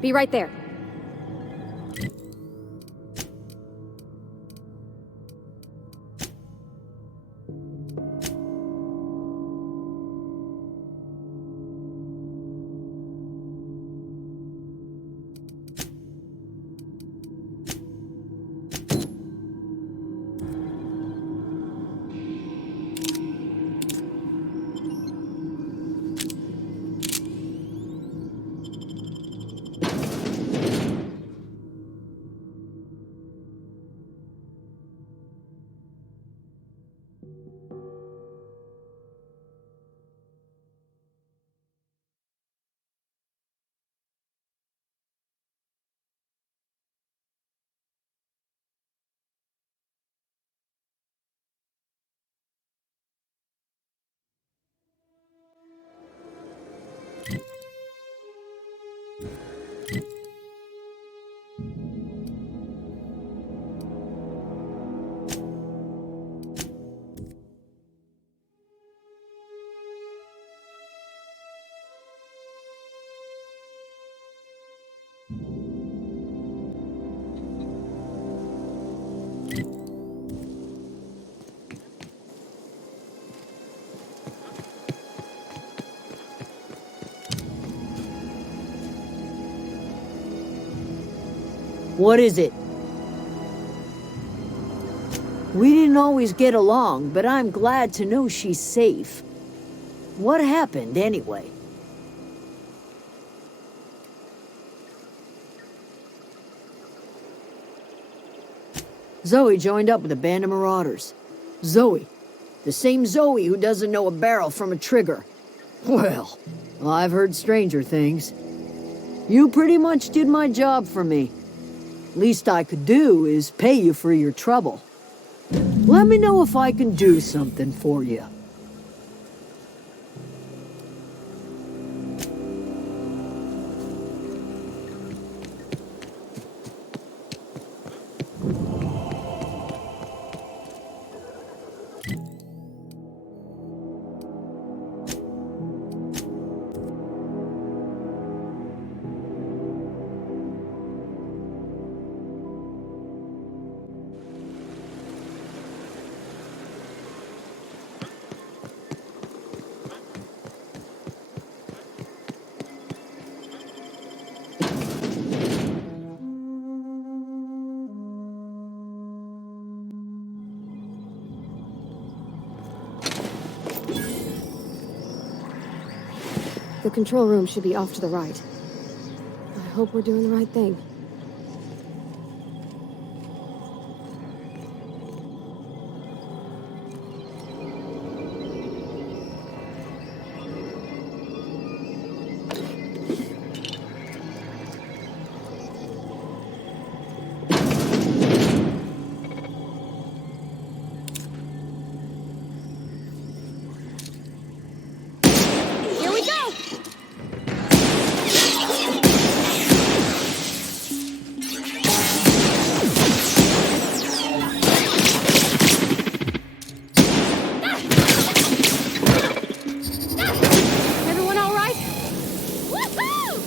Be right there. What is it? We didn't always get along, but I'm glad to know she's safe. What happened, anyway? Zoe joined up with a band of marauders. Zoe. The same Zoe who doesn't know a barrel from a trigger. Well, I've heard stranger things. You pretty much did my job for me. Least I could do is pay you for your trouble. Let me know if I can do something for you. The control room should be off to the right. I hope we're doing the right thing. Here we go! Everyone all right? Woohoo!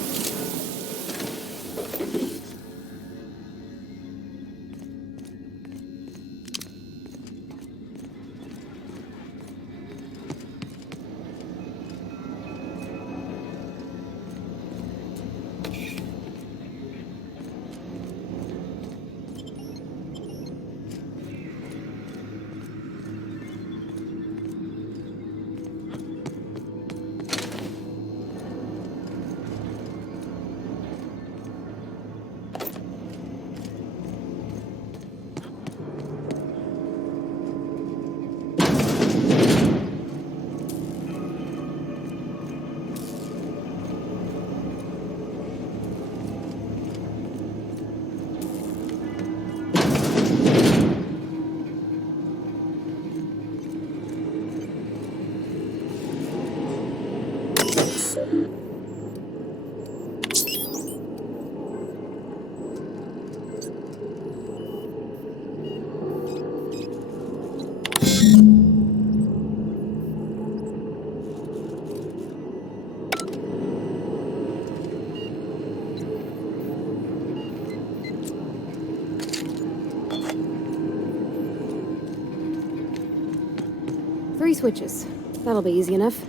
3 switches. That'll be easy enough.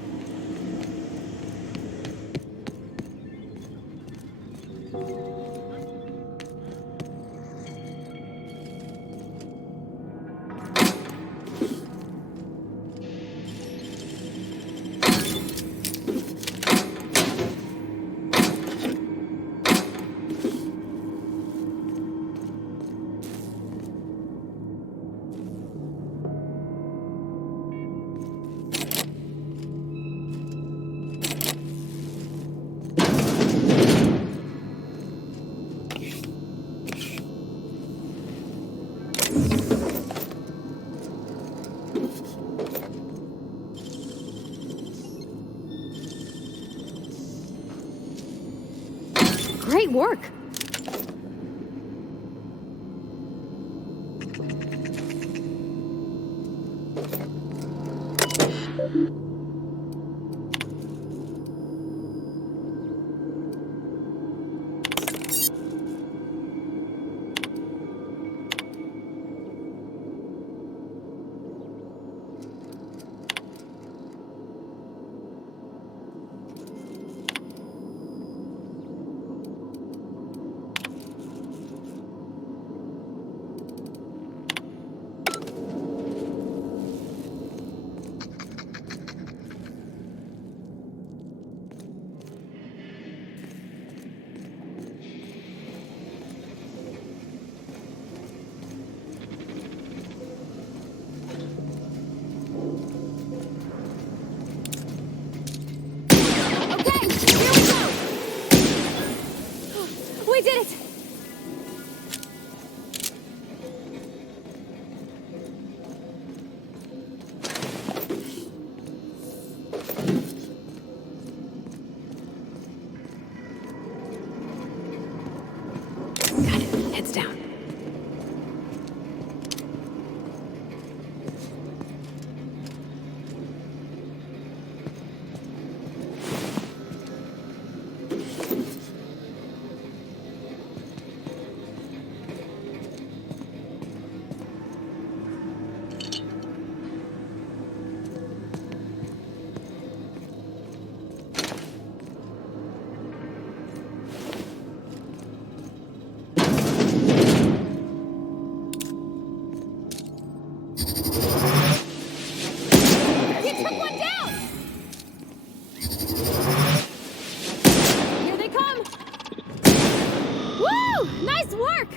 Great work! We did it! Got it. Heads down. Nice work!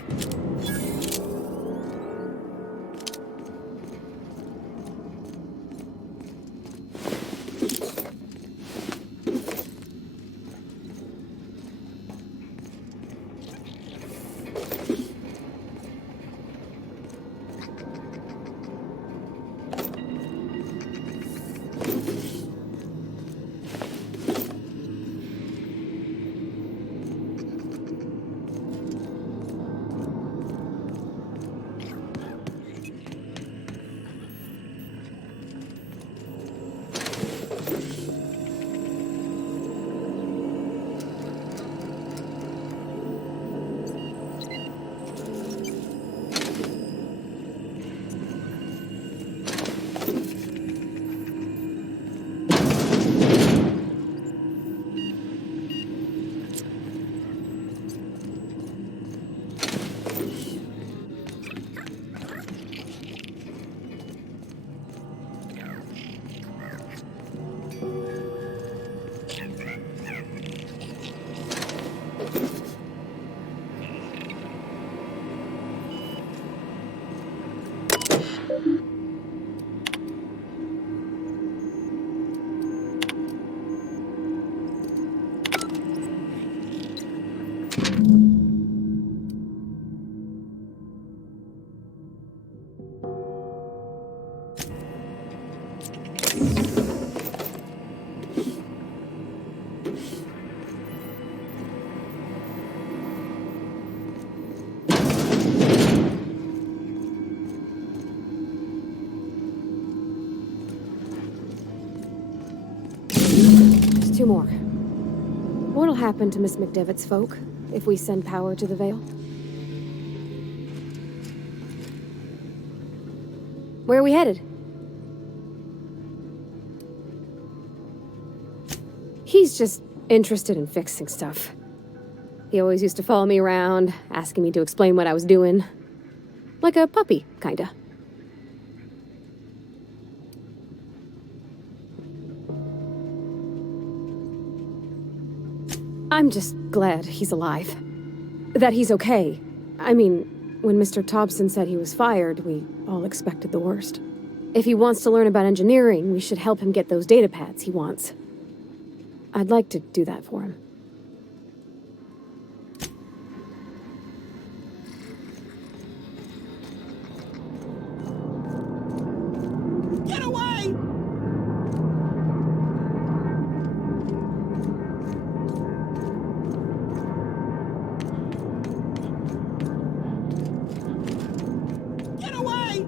Just 2 more. What'll happen to Miss McDevitt's folk if we send power to the Vale? Where are we headed? He's just interested in fixing stuff. He always used to follow me around, asking me to explain what I was doing. Like a puppy, kinda. I'm just glad he's alive. That he's okay. I mean, when Mr. Thompson said he was fired, we all expected the worst. If he wants to learn about engineering, we should help him get those data pads he wants. I'd like to do that for him. Get away! Get away!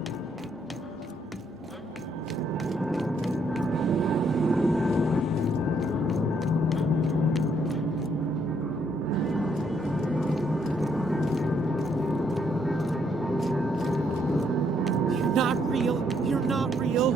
You're not real. You're not real.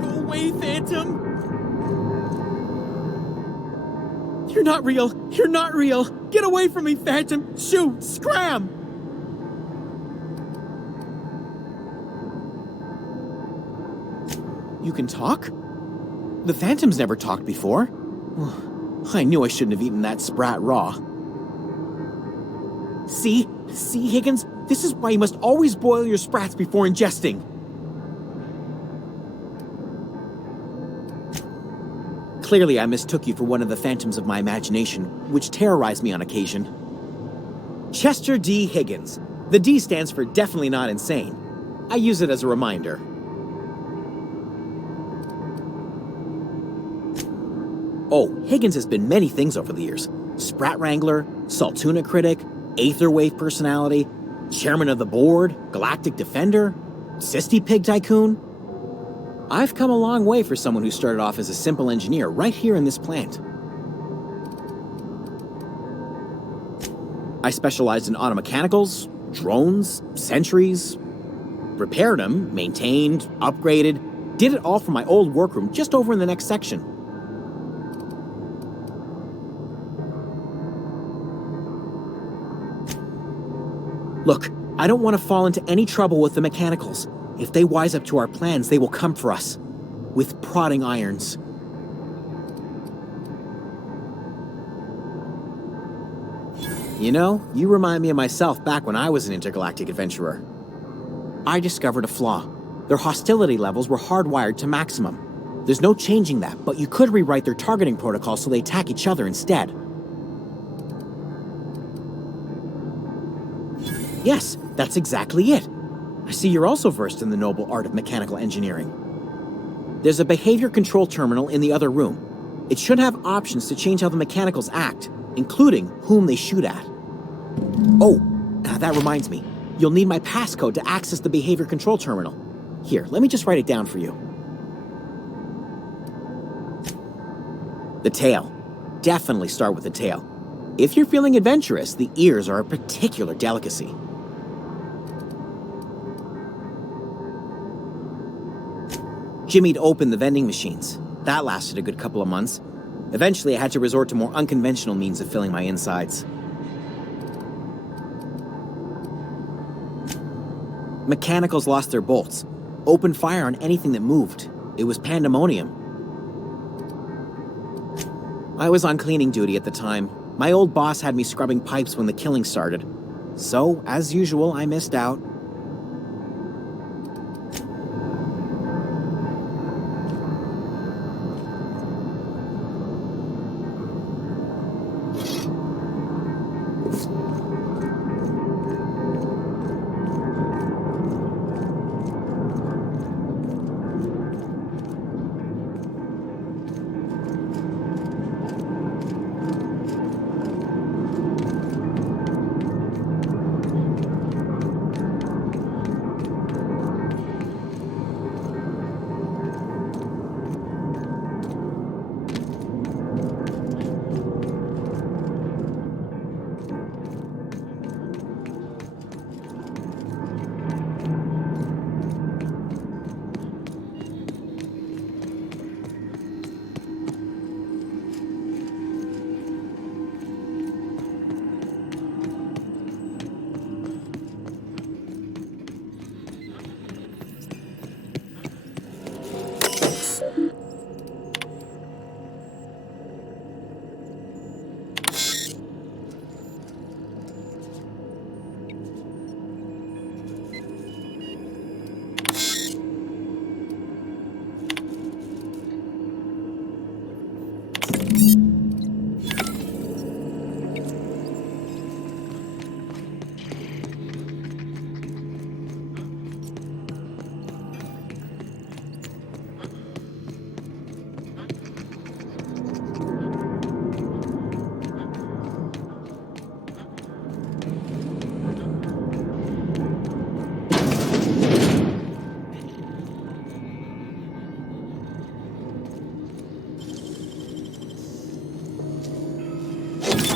Go away, Phantom! You're not real! You're not real! Get away from me, Phantom! Shoot! Scram! You can talk? The Phantom's never talked before. I knew I shouldn't have eaten that sprat raw. See? See, Higgins? This is why you must always boil your sprats before ingesting. Clearly, I mistook you for one of the phantoms of my imagination, which terrorized me on occasion. Chester D. Higgins. The D stands for definitely not insane. I use it as a reminder. Oh, Higgins has been many things over the years. Sprat Wrangler, Saltuna Critic, Aetherwave Personality, Chairman of the Board, Galactic Defender, Sisty Pig Tycoon. I've come a long way for someone who started off as a simple engineer right here in this plant. I specialized in automechanicals, drones, sentries, repaired them, maintained, upgraded, did it all from my old workroom just over in the next section. Look, I don't want to fall into any trouble with the mechanicals. If they wise up to our plans, they will come for us. With prodding irons. You know, you remind me of myself back when I was an intergalactic adventurer. I discovered a flaw. Their hostility levels were hardwired to maximum. There's no changing that, but you could rewrite their targeting protocol so they attack each other instead. Yes, that's exactly it. I see you're also versed in the noble art of mechanical engineering. There's a behavior control terminal in the other room. It should have options to change how the mechanicals act, including whom they shoot at. Oh, that reminds me. You'll need my passcode to access the behavior control terminal. Here, let me just write it down for you. The tail. Definitely start with the tail. If you're feeling adventurous, the ears are a particular delicacy. Jimmy'd opened the vending machines. That lasted a good couple of months. Eventually, I had to resort to more unconventional means of filling my insides. Mechanicals lost their bolts. Opened fire on anything that moved. It was pandemonium. I was on cleaning duty at the time. My old boss had me scrubbing pipes when the killing started. So, as usual, I missed out.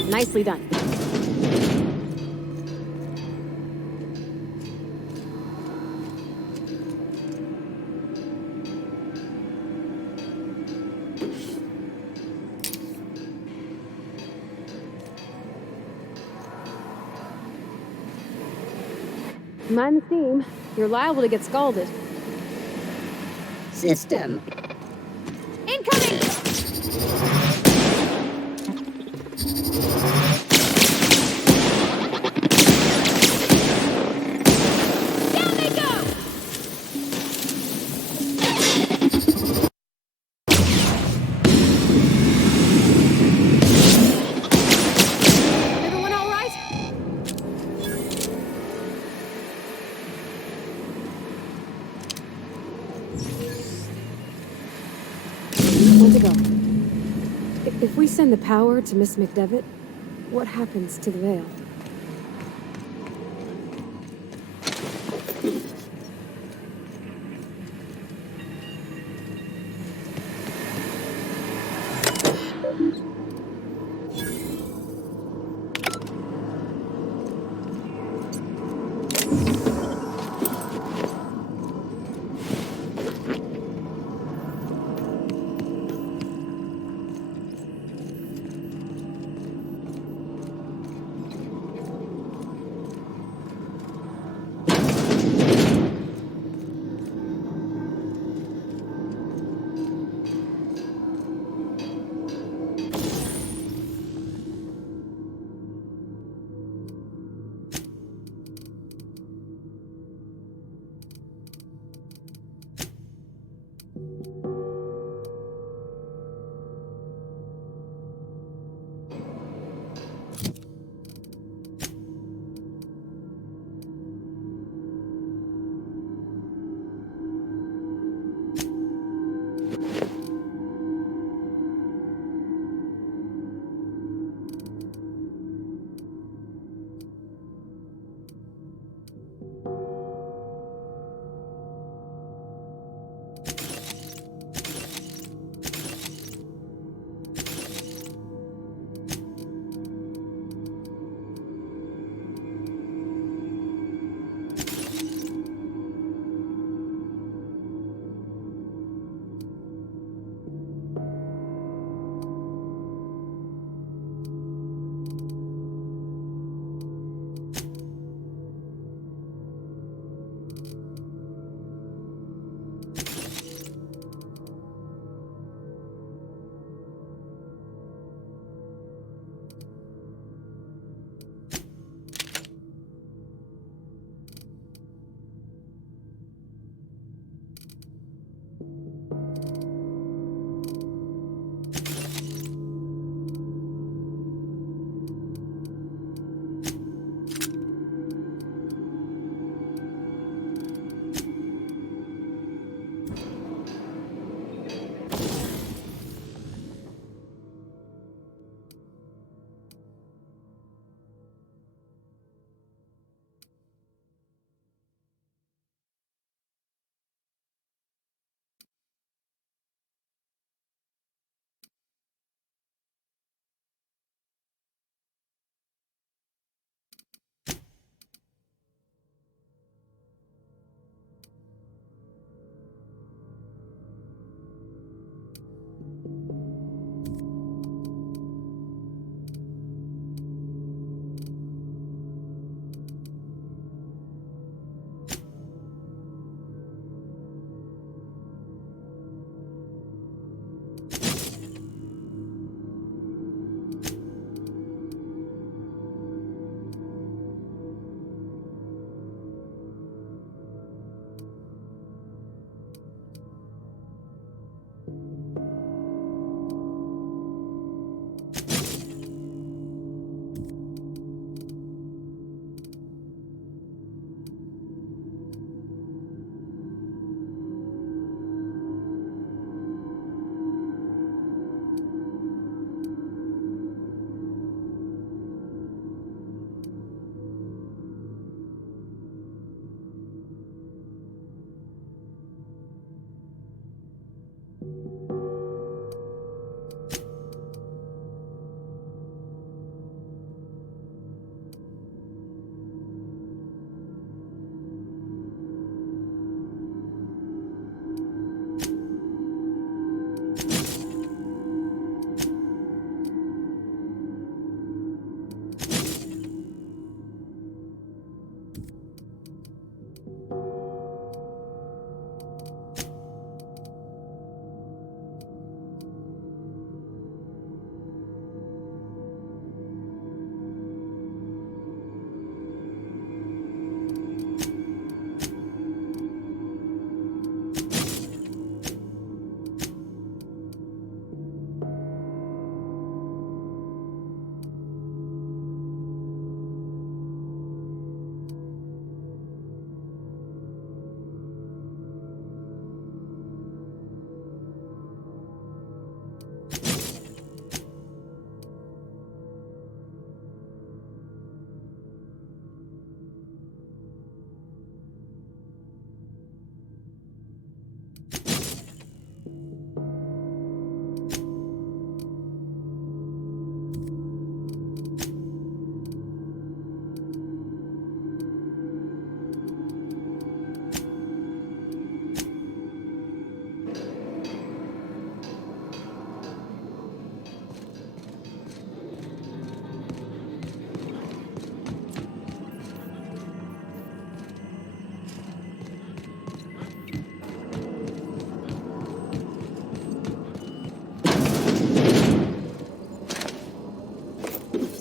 Nicely done. Mind the steam. You're liable to get scalded. System. Incoming! Down they go! Everyone all right? When to go? If we send the power to Miss McDevitt, what happens to the veil?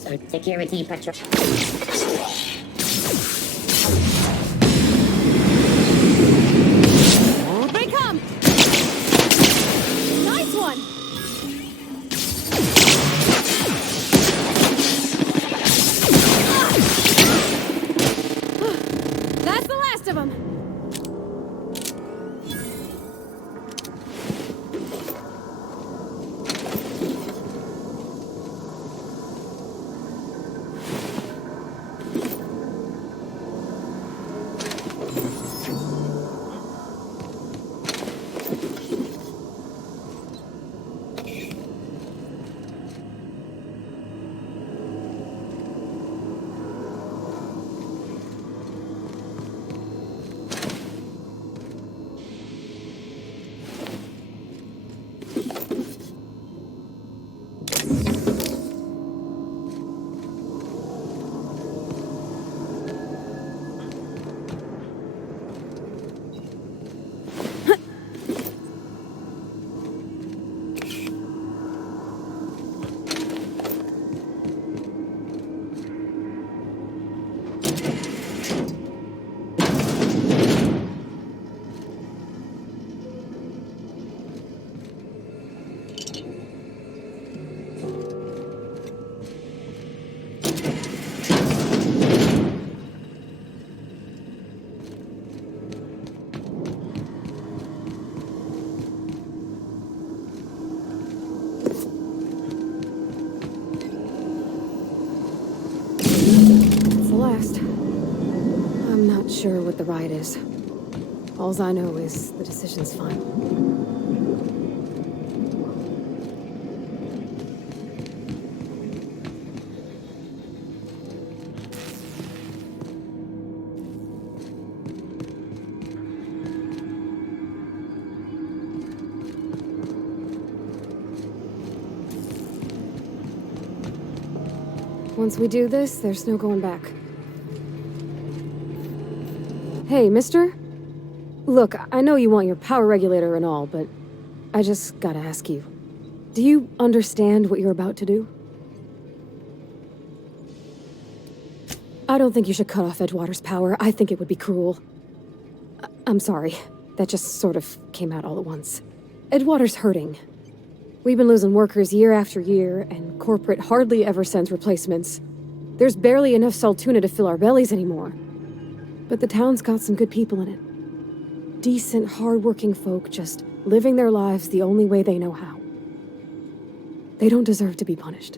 Security patrol. They come! Nice one! That's the last of them! I'm not sure what the ride is. Alls I know is the decision's final. Once we do this, there's no going back. Hey, mister? Look, I know you want your power regulator and all, but I just gotta ask you. Do you understand what you're about to do? I don't think you should cut off Edgewater's power. I think it would be cruel. I'm sorry. That just sort of came out all at once. Edgewater's hurting. We've been losing workers year after year, and corporate hardly ever sends replacements. There's barely enough saltuna to fill our bellies anymore. But the town's got some good people in it. Decent, hard-working folk just living their lives the only way they know how. They don't deserve to be punished.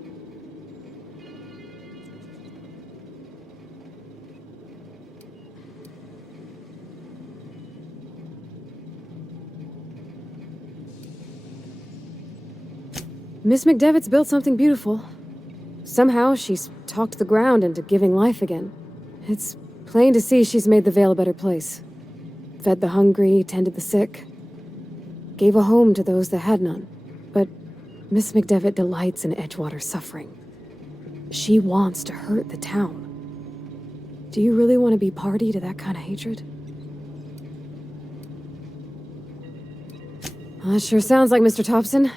Miss McDevitt's built something beautiful. Somehow she's talked the ground into giving life again. It's plain to see she's made the Vale a better place. Fed the hungry, tended the sick. Gave a home to those that had none. But Miss McDevitt delights in Edgewater's suffering. She wants to hurt the town. Do you really want to be party to that kind of hatred? Well, that sure sounds like Mr. Thompson.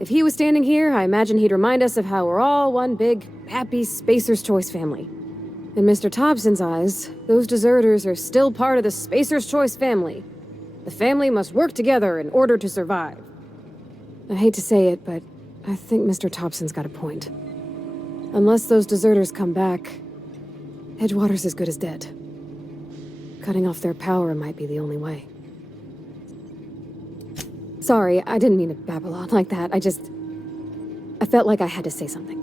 If he was standing here, I imagine he'd remind us of how we're all one big, happy Spacer's Choice family. In Mr. Thompson's eyes, those deserters are still part of the Spacer's Choice family. The family must work together in order to survive. I hate to say it, but I think Mr. Thompson's got a point. Unless those deserters come back, Edgewater's as good as dead. Cutting off their power might be the only way. Sorry, I didn't mean to babble on like that. I felt like I had to say something.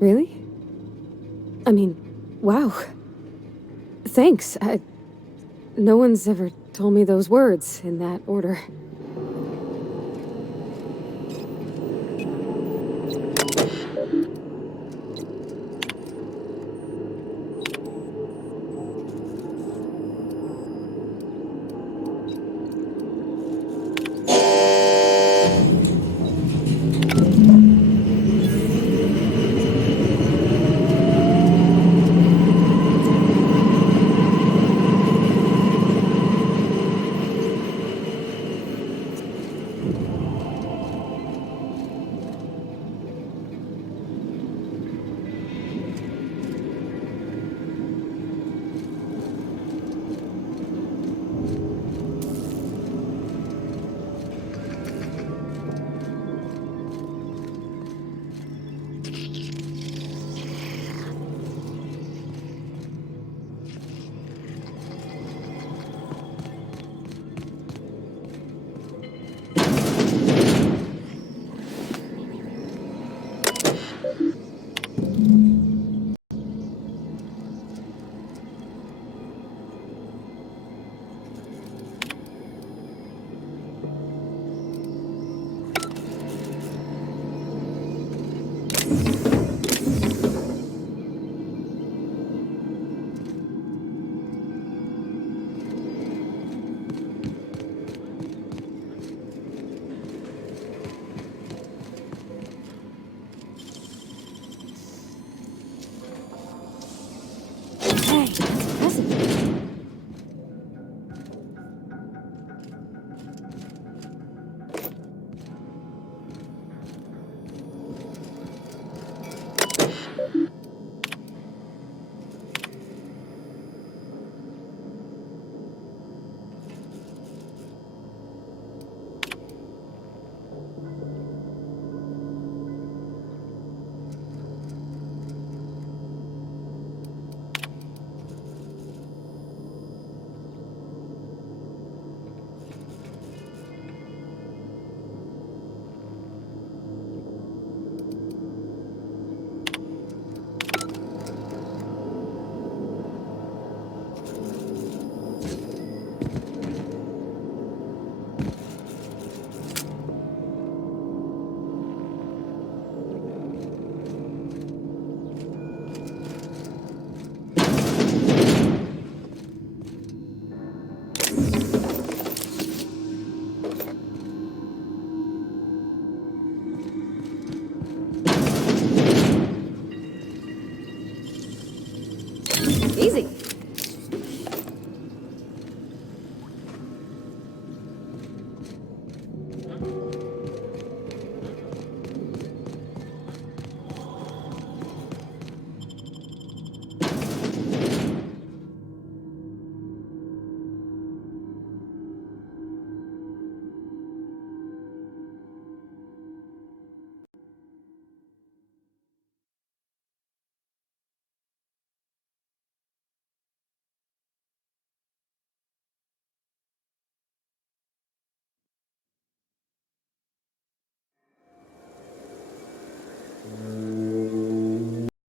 Really? I mean, wow. Thanks. No one's ever told me those words in that order.